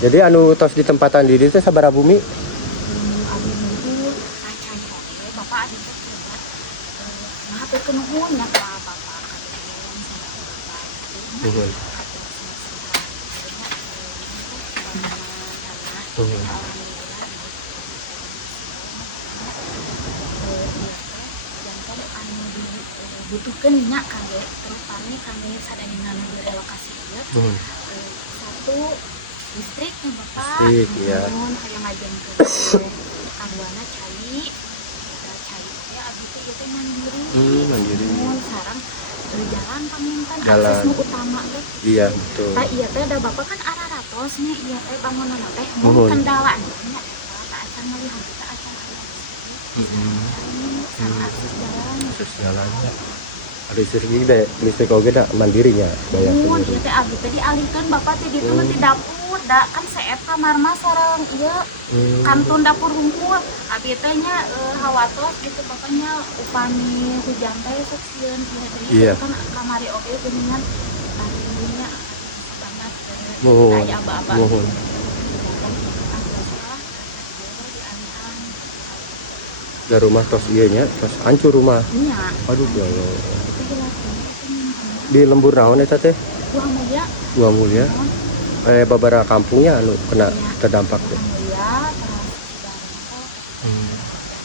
Jadi anu tos di tempatan di teh sabaraha bumi? Abi nuhun acan oge bapak adi teh coba ngahaturkeun nuhun nya ka bapak kaluhun sama bapak Nuhun. Nuhun. butuhkeun nya kangge terutama kangge sadayana nu direlokasi ieu. Nuhun. Satu listriknya bapak. Listrik, iya. Nuhun aya ngajengkeun kaduana cai. Cai teh abdi teh ieu teh mandiri. Mandiri. Nuhun sareng jalan paminten Jalan. akses nu utama teh. Iya, betul. Tah ieu teh da bapak kan araratos nya ieu teh bangunanna teh mun Nuhun. kendala nya eta tah acan ngalihat teh acan aya sareng akses jalan. Akses jalannya. Ada listrik oge da mandirinya bayar Nuhun sendiri. ieu teh abdi teh dialihkeun bapak teh ditu mah di dapur da kan seep kamar mah sareng ieu kantun dapur hungkul abdi teh nya hawatos gitu bapaknya upami hujan teh sok sieun ieu teh Iya. kan kamari oge geuningan tadinya banget Nuhun. aya aba-aba. Nuhun. Da rumah tos ieu nya, tos hancur rumah. Nya, Aduh ya Allah. itu dilakukan Di lembur naon eta teh? Buah mulia, Gua mulia. Babaraha kampungnya anu kena terdampak teh. mulia, terus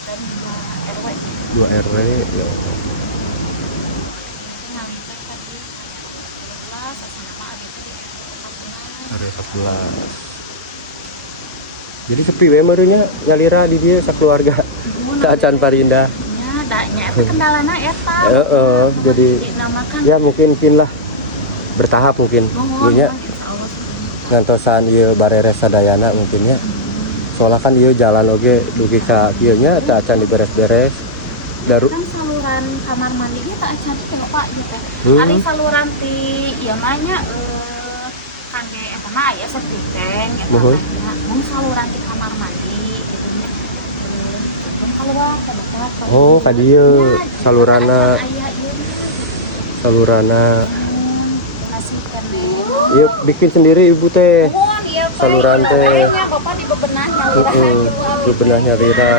dan RW 2 RW ya Allah. ngalihkan tadi 14 sasana mah ada 14. Area 14. Jadi sepi we meureunnya nyalira di dieu sakeluarga. Teh acan parindah. Nya daknya eta kendalana eta. Jadi dinamakan ya mungkin lah bertahap mungkin. mohon Ieu nya insyaallah. ngantosan ieu bareres sadayana mungkin ya. Soalnya kan ieu jalan oge dugi ka ieu nya teh acan diberes-beres. Daru Kan saluran kamar mandi ge tak acan teh Pak ieu teh. Hmm. Ari saluran ti ieu mah nya kangge eta mah aya septic tank eta Mohon. mah mun saluran di kamar mandi gitu nya. Mun keluar ka bapak. Oh, ka dieu salurana. Aya ieu Salurana. kasihkeun Ieu bikin sendiri ibu teh. Mohon ieu Saluran teh. Bapak di bebenah nyalira. Bebenah nyalira.